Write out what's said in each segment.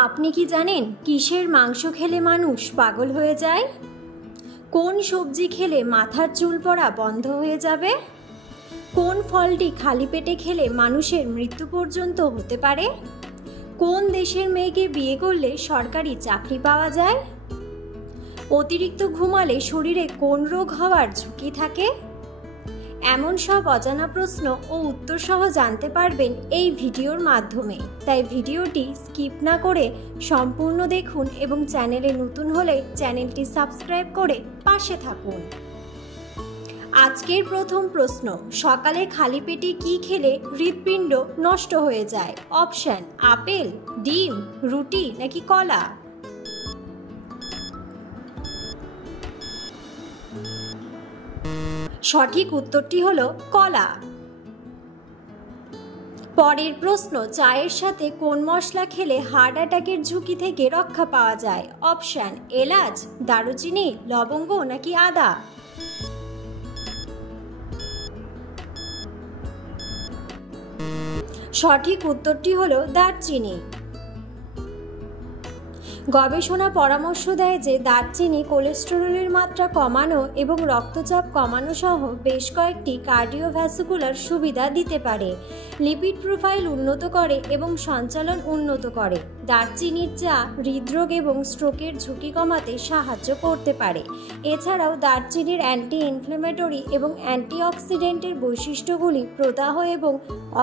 আপনি কি জানেন কিসের মাংস খেলে মানুষ পাগল হয়ে যায়? কোন সবজি খেলে মাথার চুল পড়া বন্ধ হয়ে যাবে? কোন ফলটি খালি পেটে খেলে মানুষের মৃত্যু পর্যন্ত হতে পারে? কোন দেশের মেয়েকে বিয়ে করলে সরকারি চাকরি পাওয়া যায়? অতিরিক্ত ঘুমালে শরীরে কোন রোগ হওয়ার ঝুঁকি থাকে? এমন সব অজানা প্রশ্ন ও উত্তর সহ জানতে পারবেন এই ভিডিওর মাধ্যমে। তাই ভিডিওটি স্কিপ না করে সম্পূর্ণ দেখুন এবং চ্যানেলে নতুন হলে চ্যানেলটি সাবস্ক্রাইব করে পাশে থাকুন। আজকের প্রথম প্রশ্ন, সকালে খালি পেটে কি খেলে হৃৎপিণ্ড নষ্ট হয়ে যায়? অপশন: আপেল, ডিম, রুটি নাকি কলা? সঠিক উত্তরটি হলো কলা। পরের প্রশ্ন, চায়ের সাথে কোন মশলা খেলে হার্ট অ্যাটাকের ঝুঁকি থেকে রক্ষা পাওয়া যায়? অপশন: এলাচ, দারুচিনি, লবঙ্গ নাকি আদা? সঠিক উত্তরটি হলো দারচিনি। গবেষণা পরামর্শ দেয় যে দারচিনি কোলেস্টেরলের মাত্রা কমানো এবং রক্তচাপ কমানো সহ বেশ কয়েকটি কার্ডিওভ্যাসকুলার সুবিধা দিতে পারে। লিপিড প্রোফাইল উন্নত করে এবং সঞ্চালন উন্নত করে। দারচিনির চা হৃদরোগ এবং স্ট্রোকের ঝুঁকি কমাতে সাহায্য করতে পারে। এছাড়াও দারচিনির অ্যান্টি ইনফ্লেমেটরি এবং অ্যান্টিঅক্সিডেন্টের বৈশিষ্ট্যগুলি প্রদাহ এবং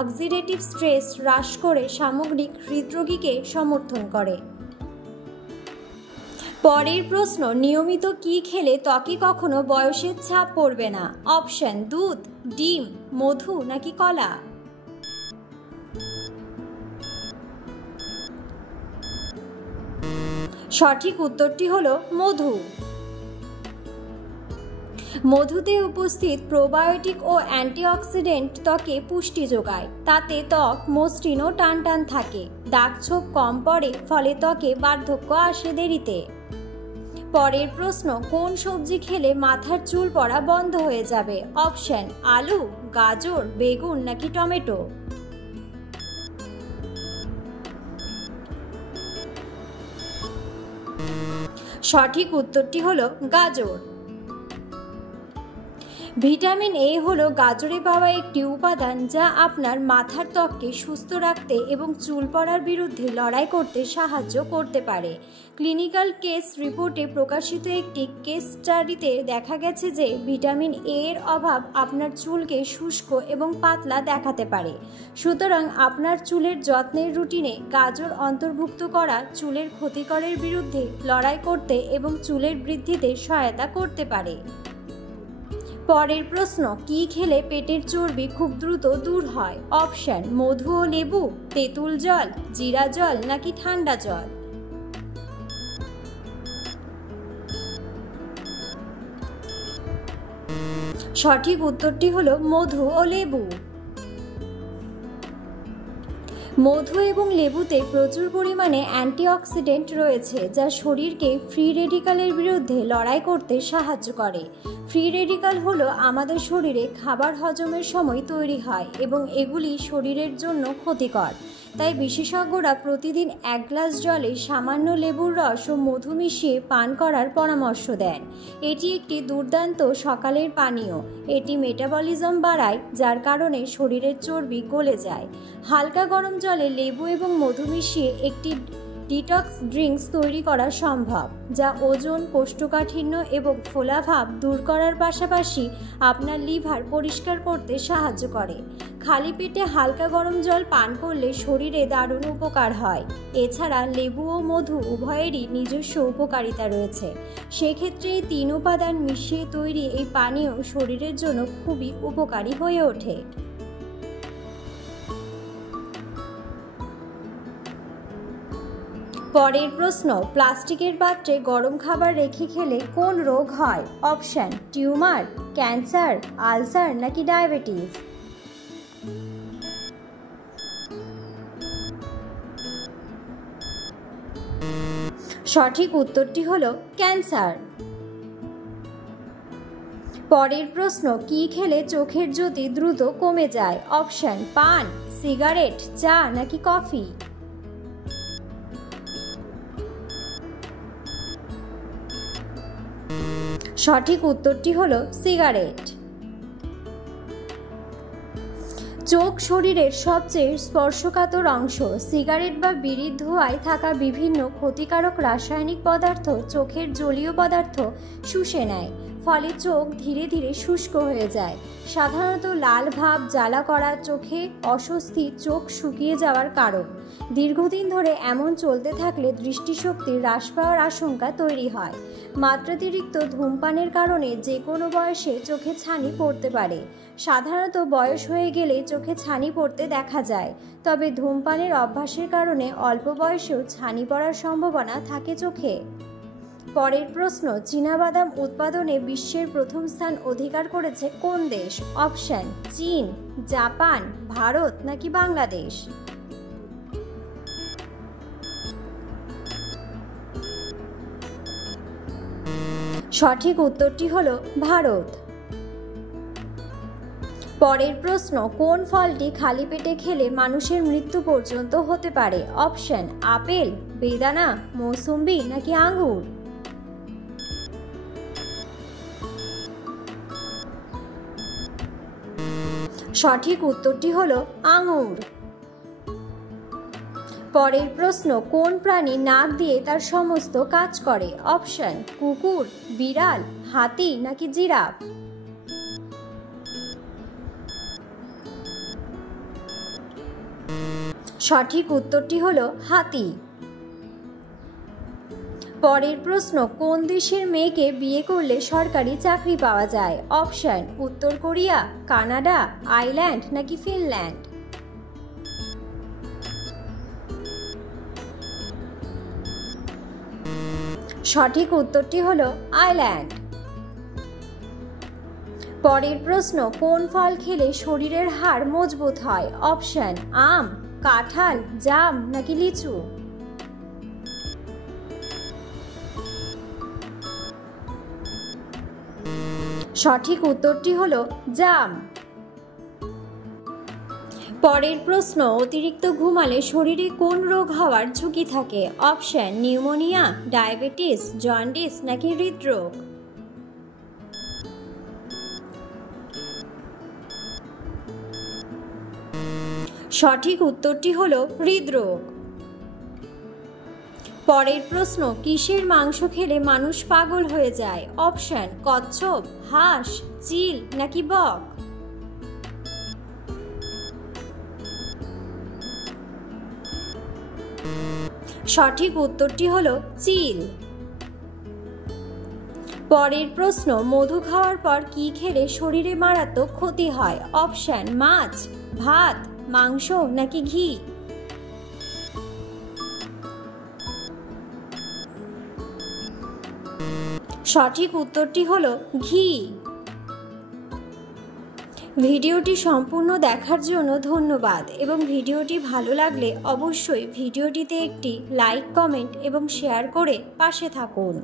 অক্সিডেটিভ স্ট্রেস হ্রাস করে সামগ্রিক হৃদরোগীকে সমর্থন করে। পরের প্রশ্ন, নিয়মিত কি খেলে ত্বকে কখনো বয়সের ছাপ পড়বে না? অপশন: দুধ, ডিম, মধু নাকি কলা? সঠিক উত্তরটি হলো মধু। মধুতে উপস্থিত প্রোবায়োটিক ও অ্যান্টিঅক্সিডেন্ট ত্বকে পুষ্টি যোগায়। তাতে ত্বক মসৃণ ও টানটান থাকে। দাগছোপ কম পড়ে, ফলে ত্বকে বার্ধক্য আসে দেরিতে। পরের প্রশ্ন, কোন সবজি খেলে মাথার চুল পড়া বন্ধ হয়ে যাবে? অপশন: আলু, গাজর, বেগুন নাকি টমেটো? সঠিক উত্তরটি হলো গাজর। ভিটামিন এ হলো গাজরে পাওয়া একটি উপাদান যা আপনার মাথার ত্বককে সুস্থ রাখতে এবং চুল পড়ার বিরুদ্ধে লড়াই করতে সাহায্য করতে পারে। ক্লিনিক্যাল কেস রিপোর্টে প্রকাশিত একটি কেস স্টাডিতে দেখা গেছে যে ভিটামিন এ এর অভাব আপনার চুলকে শুষ্ক এবং পাতলা দেখাতে পারে। সুতরাং আপনার চুলের যত্নের রুটিনে গাজর অন্তর্ভুক্ত করা চুলের ক্ষতিকরের বিরুদ্ধে লড়াই করতে এবং চুলের বৃদ্ধিতে সহায়তা করতে পারে। পরের প্রশ্ন, কি খেলে পেটের চর্বি খুব দ্রুত দূর হয়? অপশন: মধু ও লেবু, তেঁতুল জল, জিরা জল নাকি ঠান্ডা জল? সঠিক উত্তরটি হলো মধু ও লেবু। মধু এবং লেবুতে প্রচুর পরিমাণে অ্যান্টিঅক্সিডেন্ট রয়েছে যা শরীরকে ফ্রি রেডিকালের বিরুদ্ধে লড়াই করতে সাহায্য করে। ফ্রি রেডিকাল হলো আমাদের শরীরে খাবার হজমের সময় তৈরি হয় এবং এগুলি শরীরের জন্য ক্ষতিকর। তাই বিশেষজ্ঞরা প্রতিদিন 1 গ্লাস জলে সামান্য লেবুর রস ও মধু মিশিয়ে পান করার পরামর্শ দেন। এটি একটি দুর্দান্ত সকালের পানীয়। এটি মেটাবলিজম বাড়ায়, যার কারণে শরীরের চর্বি গলে যায়। হালকা গরম জলে লেবু এবং মধু মিশিয়ে একটি ডিটক্স ড্রিঙ্কস তৈরি করা সম্ভব, যা ওজন, কোষ্ঠকাঠিন্য এবং ফোলাভাব দূর করার পাশাপাশি আপনার লিভার পরিষ্কার করতে সাহায্য করে। খালি পেটে হালকা গরম জল পান করলে শরীরে দারুণ উপকার হয়। এছাড়া লেবু ও মধু উভয়েরই নিজস্ব উপকারিতা রয়েছে। সেক্ষেত্রে এই 3 উপাদান মিশিয়ে তৈরি এই পানীয় শরীরের জন্য খুবই উপকারী হয়ে ওঠে। পরের প্রশ্ন, প্লাস্টিকের পাত্রে গরম খাবার রেখে খেলে কোন রোগ হয়? অপশন: টিউমার, ক্যান্সার, আলসার নাকি ডায়াবেটিস? সঠিক উত্তরটি হলো ক্যান্সার। পরের প্রশ্ন, কি খেলে চোখের জ্যোতি দ্রুত কমে যায়? অপশন: পান, সিগারেট, চা নাকি কফি? সঠিক উত্তরটি হলো সিগারেট। চোখ শরীরের সবচেয়ে স্পর্শকাতর অংশ। সিগারেট বা বিড়ির ধোঁয়ায় থাকা বিভিন্ন ক্ষতিকারক রাসায়নিক পদার্থ চোখের জলীয় পদার্থ শুষে নেয়, ফলে চোখ ধীরে ধীরে শুষ্ক হয়ে যায়। সাধারণত লাল ভাব, জ্বালা করা, চোখে অস্বস্তি চোখ শুকিয়ে যাওয়ার কারণ। দীর্ঘদিন ধরে এমন চলতে থাকলে দৃষ্টিশক্তি হ্রাস পাওয়ার আশঙ্কা তৈরি হয়। মাত্রাতিরিক্ত ধূমপানের কারণে যে কোনো বয়সে চোখে ছানি পড়তে পারে। সাধারণত বয়স হয়ে গেলে চোখে ছানি পড়তে দেখা যায়, তবে ধূমপানের অভ্যাসের কারণে অল্প বয়সেও ছানি পড়ার সম্ভাবনা থাকে চোখে। পরের প্রশ্ন, চীনাবাদাম উৎপাদনে বিশ্বের প্রথম স্থান অধিকার করেছে কোন দেশ? অপশন: চীন, জাপান, ভারত নাকি বাংলাদেশ? সঠিক উত্তরটি হলো ভারত। পরের প্রশ্ন, কোন ফলটি খালি পেটে খেলে মানুষের মৃত্যু পর্যন্ত হতে পারে? অপশন: আপেল, বেদানা, মৌসুম্বি নাকি আঙ্গুর? সঠিক উত্তরটি হলো আঙুর। পরের প্রশ্ন, কোন প্রাণী নাক দিয়ে তার সমস্ত কাজ করে? অপশন: কুকুর, বিড়াল, হাতি নাকি জিরাফ? সঠিক উত্তরটি হলো হাতি। পরের প্রশ্ন, কোন দেশের মেয়েকে বিয়ে করলে সরকারি চাকরি পাওয়া যায়? অপশন: উত্তর কোরিয়া, কানাডা, আইল্যান্ড নাকি ফিনল্যান্ড? সঠিক উত্তরটি হলো আইল্যান্ড। পরের প্রশ্ন, কোন ফল খেলে শরীরের হাড় মজবুত হয়? অপশন: আম, কাঁঠাল, জাম নাকি লিচু? সঠিক উত্তরটি হলো জাম। পরের প্রশ্ন, অতিরিক্ত ঘুমালে শরীরে কোন রোগ হওয়ার ঝুঁকি থাকে? অপশন: নিউমোনিয়া, ডায়াবেটিস, জন্ডিস নাকি হৃদরোগ? সঠিক উত্তরটি হলো হৃদরোগ। পরের প্রশ্ন, কিসের মাংস খেলে মানুষ পাগল হয়ে যায়? অপশন: কচ্ছপ, হাঁস, চিল নাকি বক? সঠিক উত্তরটি হলো চিল। পরের প্রশ্ন, মধু খাওয়ার পর কি খেলে শরীরে মারাত্মক ক্ষতি হয়? অপশন: মাছ, ভাত, মাংস নাকি ঘি? সঠিক উত্তরটি হলো ঘি। ভিডিওটি সম্পূর্ণ দেখার জন্য ধন্যবাদ এবং ভিডিওটি ভালো লাগলে অবশ্যই ভিডিওটিতে একটি লাইক, কমেন্ট এবং শেয়ার করে পাশে থাকুন।